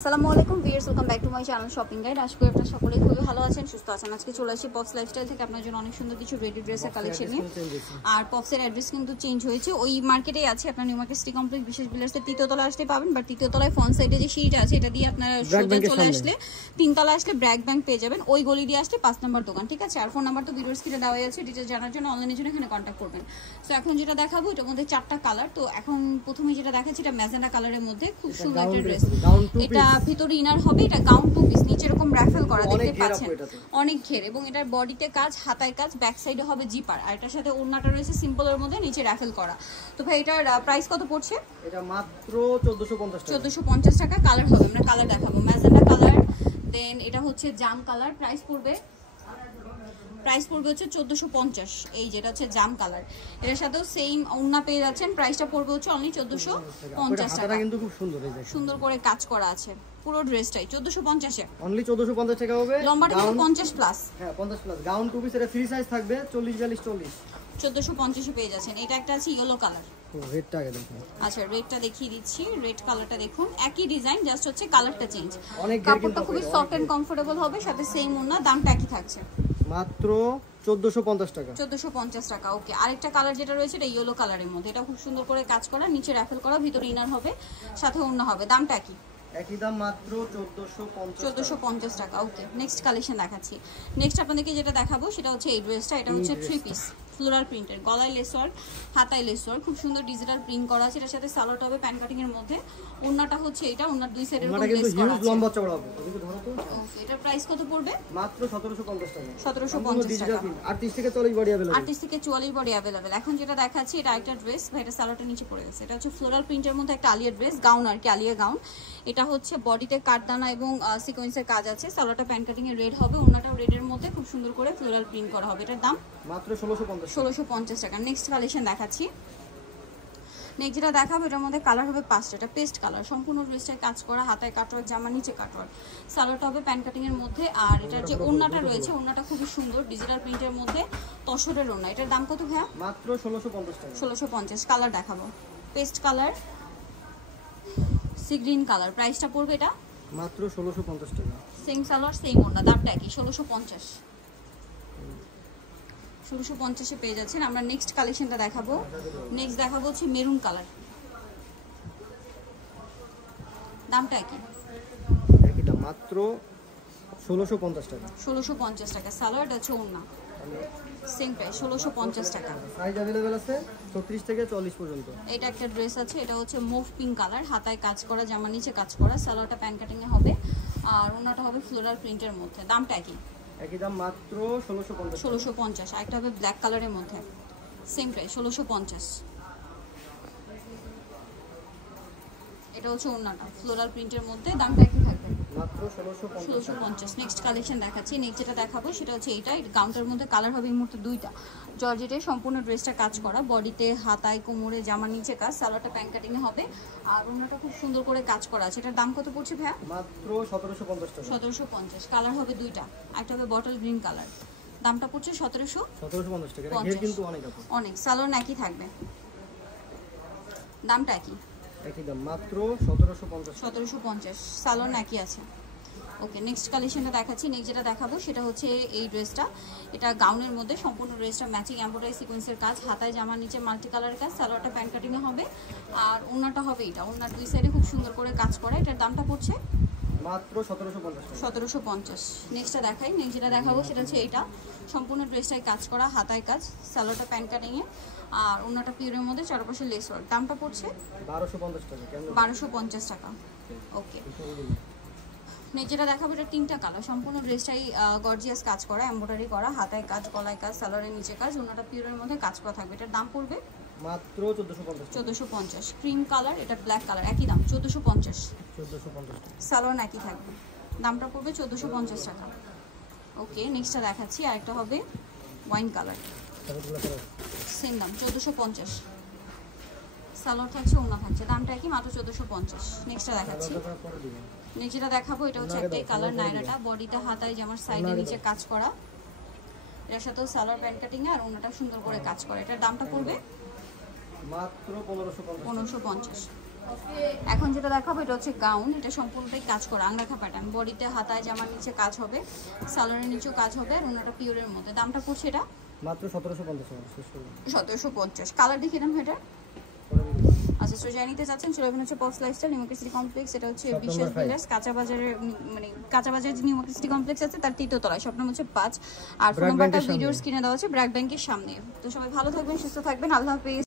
আসসালামু আলাইকুম viewers, welcome back to my channel shopping guide. আশা করি আপনারা সকলেই খুবই ভালো আছেন, সুস্থ আছেন। আজকে চলে আসি পপস লাইফস্টাইল থেকে আপনার জন্য অনেক সুন্দর কিছু রেডি ড্রেসের কালেকশন নিয়ে। আর পপসের অ্যাড্রেস কিন্তু চেঞ্জ হয়েছে, ওই মার্কেটেই আছে। আপনার নিউ মার্কেট সিটি কমপ্লেক্স বিশেষ বিলাসের তৃতীয় তলা আসতে পাবেন, বাট তৃতীয় তলায় ফ্রন্ট সাইডে যে সিঁড়িটা আছে এটা দিয়ে আপনারা সোজা চলে আসলে তিনতলা আসলে ব্র্যাক ব্যাংক পেয়ে যাবেন। ওই গলি দিয়ে আসলে 5 নম্বর দোকান, ঠিক আছে। আর ফোন নাম্বার তো ভিডিওর স্ক্রিনে দেওয়া আছে, ডিটেইলস জানার জন্য অনলাইনের জন্য এখানে কন্ট্যাক্ট করবেন। সো এখন যেটা দেখাবো এটার মধ্যে 4টা কালার। তো এখন প্রথমে যেটা দেখাচ্ছি এটা ম্যাজেন্ডা কালারের মধ্যে, খুব সুন্দর একটা ড্রেস। এটা ভিতরে ইনার হবে, এটা গাউন টু পিস, নিচে এরকম রাফেল করা দেখতে পাচ্ছেন, অনেক ঘের, এবং এটার বডিতে কাজ, হাতায় কাজ, ব্যাক সাইডে হবে জিপার, আর এটার সাথে ওড়নাটা রয়েছে সিম্পলের মধ্যে, নিচে রাফেল করা। তো ভাই এটার প্রাইস কত পড়ছে? এটা মাত্র 1450 টাকা। 1450 টাকা। কালার হবে, আমরা কালার দেখাবো। ম্যাজেন্ডা কালার, দেন এটা হচ্ছে জাম কালার। প্রাইস পড়বে হচ্ছে 1450। এই যেটা হচ্ছে জাম কালার, এটার সাথেও সেম ওড়না পেয়ে যাচ্ছেন। প্রাইসটা পড়বে হচ্ছে অনলি 1450 টাকা। কিন্তু খুব সুন্দর, এই দেখুন সুন্দর করে কাজ করা আছে পুরো ড্রেসটাই 1450 এ। অনলি 1450 টাকা হবে। লম্বাটা কিন্তু 50 প্লাস। হ্যাঁ 50 প্লাস। গাউন টু পিস, এটা ফ্রি সাইজ থাকবে 40 42 40। 1450 এ পেয়ে যাচ্ছেন। এটা একটা আছে ইয়েলো কালার। রেডটা আগে দেখুন। আচ্ছা, রেডটা দেখিয়ে দিচ্ছি। রেড কালারটা দেখুন, একই ডিজাইন, জাস্ট হচ্ছে কালারটা চেঞ্জ। অনেক কাপড়টা খুবই সফট এন্ড কমফোর্টেবল হবে, সাথে সেম ওড়না, দামটা একই থাকছে মাত্র 1450 টাকা। 1450 টাকা। ওকে, আরেকটা কালার যেটা রয়েছে এটা ইয়েলো কালারের মধ্যে, এটা খুব সুন্দর করে কাজ করা, নিচে রাফেল করা, ভিতরে ইনার হবে, সাথে ওড়না হবে, দামটা একই দাম মাত্র 1450 টাকা। ওকে, নেক্সট কালেকশন দেখাচ্ছি। নেক্সট আপনাদেরকে যেটা দেখাবো সেটা হচ্ছে এই ড্রেসটা। এটা হচ্ছে 3 পিস ফ্লোরাল প্রিন্টের, গলায় লেস ওয়ার্ক, হাতায় লেস ওয়ার্ক, খুব সুন্দর ডিজিটাল প্রিন্ট করা আছে। এটার সাথে সালোয়ারটা হবে প্যান কাটিং এর মধ্যে, ওড়নাটা হচ্ছে এটা, ওড়নার দুই সাইডে এরকম লেস করা আছে, লম্বা চওড়া হবে। ওকে, এটার প্রাইস কত পড়বে? মাত্র 1750 টাকা। 1750 টাকা। 38 থেকে 40 বডি अवेलेबल। 38 থেকে 44 বডি अवेलेबल। এখন যেটা দেখাচ্ছি এটা একটা ড্রেস, ভাই এটা সালোয়ারটা নিচে পড়ে গেছে। এটা হচ্ছে ফ্লোরাল প্রিন্টের মধ্যে একটা আলিয়া ড্রেস, গাউন আর কি, আলিয়া গাউন। এটা হচ্ছে বডিতে কাটদানা এবং সিকোয়েন্সের কাজ আছে, সালোয়ারটা প্যান কাটিং এর রেড হবে, ওড়নাটাও রেডের মধ্যে খুব সুন্দর করে ফ্লোরাল প্রিন্ট করা হবে। এটার দাম মাত্র 1650 টাকা। নেক্সট কালেকশন দেখাচ্ছি। নেক্সট যেটা দেখাবো এটার মধ্যে কালার হবে 5টা। এটা পেস্ট কালার, সম্পূর্ণ ড্রেসটায় কাজ করা, হাতায় কাটওয়ার্ক, জামা নিচে কাটওয়ার্ক, সালোয়ারটা হবে প্যান কাটিং এর মধ্যে। আর এটার যে ওড়নাটা রয়েছে, ওড়নাটা খুবই সুন্দর ডিজিটাল প্রিন্টের মধ্যে, তসরের ওড়না। এটার দাম কত ভাইয়া? মাত্র 1650 টাকা। 1650। কালার দেখাবো, paste colour, sea green colour. প্রাইসটা পড়বে এটা মাত্র 1650 টাকা। সেম সালোয়ার সেম ওড়না, দামটা একই, 1650 এ পেয়ে যাচ্ছেন। আমরা নেক্সট কালেকশনটা দেখাবো। নেক্সট দেখাবো হচ্ছে মেরুন কালার, দামটা একই দাম মাত্র 1650 টাকা। 1650 টাকা। সালোয়ারটা হচ্ছে ওড়না, সেম প্রাইস 1650 টাকা। সাইজ अवेलेबल আছে 36 থেকে 40 পর্যন্ত। এটা একটা ড্রেস আছে, এটা হচ্ছে মুভ পিঙ্ক কালার, হাতায় কাজ করা, জামা নিচে কাজ করা, সালোয়ারটা প্যান কাটিং এ হবে, আর ওড়নাটা হবে ফ্লোরাল প্রিন্টের মধ্যে, দামটা একই দাম মাত্র 1650। 1650। আরেকটা হবে ব্ল্যাক কালারের মধ্যে, সেম প্রাইস 1650। এটা হচ্ছে ওড়নাটা ফ্লোরাল প্রিন্টের মধ্যে, দামটা একই থাকবে মাত্র 1650। নেক্সট কালেকশন দেখাচ্ছি। নেক্সট যেটা দেখাবো সেটা হচ্ছে এইটা, গাউনটার মধ্যে কালার হবে এই মুহূর্তে 2টা। জর্জেটে সম্পূর্ণ ড্রেসটা কাজ করা, বডিতে, হাতায়, কোমরে, জামা নিচে কাজ, সালোয়ারটা প্যান কাটিং এ হবে, আর ওড়নাটা খুব সুন্দর করে কাজ করা আছে। এটার দাম কত পড়ছে ভাইয়া? মাত্র 1750 টাকা। 1750। কালার হবে 2টা, একটা হবে বটল গ্রিন কালার, দামটা পড়ছে 1750 টাকা। এটা ঘের কিন্তু অনেক আছে, অনেক। সালোয়ার একই থাকবে, দামটা একই দাম মাত্র 1750। 1750। সালোয়ার একই আছে। ওকে, নেক্সট কালেকশনটা দেখাচ্ছি। নেক্সট যেটা দেখাবো সেটা হচ্ছে এই ড্রেসটা। এটা গাউনের মধ্যে, সম্পূর্ণ ড্রেসটা ম্যাচিং এমব্রয়ডারি সিকোয়েন্সের কাজ, হাতায় জামা নিচে মাল্টি কালারের কাজ, সালোয়ারটা প্যান কাটিং এ হবে, আর ওড়নাটা হবে এটা, ওড়নার দুই সাইডে খুব সুন্দর করে কাজ করা। এটার দামটা পড়ছে মাত্র 1750। 1750। নেক্সটটা দেখাই। নেক্সট যেটা দেখাবো সেটা হচ্ছে এইটা, সম্পূর্ণ ড্রেসটাই কাজ করা, হাতায় কাজ, সালোয়ারটা প্যান কাটিং এ, আর ওড়নাটা পিওরের মধ্যে, চারপাশে লেস ওয়ার্ক। দামটা পড়ছে 1250 টাকা। 1250 টাকা। ওকে, নেক্সট যেটা দেখাবো এটা 3টা কালার, সম্পূর্ণ ড্রেসটাই গর্জিয়াস কাজ করা, এমব্রয়ডারি করা, হাতায় কাজ, গলায় কাজ, সালোয়ারের নিচে কাজ, ওড়নাটা পিওরের মধ্যে কাজ করা থাকবে। এটার দাম পড়বে মাত্র 1450। ক্রিম কালার, এটা ব্ল্যাক কালার, একই দাম 1450। সালোয়ার একই থাকবে, দামটা পড়বে 1450 টাকা। ওকে, নেক্সটটা দেখাচ্ছি। আরেকটা হবে ওয়াইন কালার, সেম দাম 1450। সালোয়ার থাকছে, ওড়না থাকছে, দামটা একই, মাত্র 1450। নেক্সটটা দেখাচ্ছি। নেক্সট যেটা দেখাবো এটা হচ্ছে একটাই কালার, নাইরাটা, বডিটা, হাতায়, জামার সাইডে নিচে কাজ করা, এর সাথেও সালোয়ার প্যান কাটিং আর ওড়নাটা সুন্দর করে কাজ করা। এটার দামটা পড়বে মাত্র 1550। এখন যেটা দেখাবো এটা হচ্ছে গাউন, এটা সম্পূর্ণটাই কাজ করা আংরাখা প্যাটার্ন, বডিতে হাতায় জামার নিচে কাজ হবে, সালোয়ারের নিচেও কাজ হবে, আর ওনাটা পিওরের মধ্যে। দামটা পড়ছে এটা মাত্র 1750 1750। কালার দেখিয়ে দেন এটা। আচ্ছা, সো যারা নিতে চাচ্ছেন চলে যাবেন হচ্ছে pops lifestyle new market city complex, এটা হচ্ছে বিশেষ বিল্ডার্স কাঁচা বাজারের, মানে কাঁচা বাজারের যে নিউ মার্কেট সিটি কমপ্লেক্স আছে তার 3য় তলায়, শপ নাম্বার হচ্ছে 5, আর ফোন নাম্বারটা ভিডিওর স্ক্রিনে দেওয়া আছে ব্র্যাক ব্যাংকের সামনে। তো সবাই ভালো থাকবেন, সুস্থ থাকবেন, আল্লাহ হাফেজ।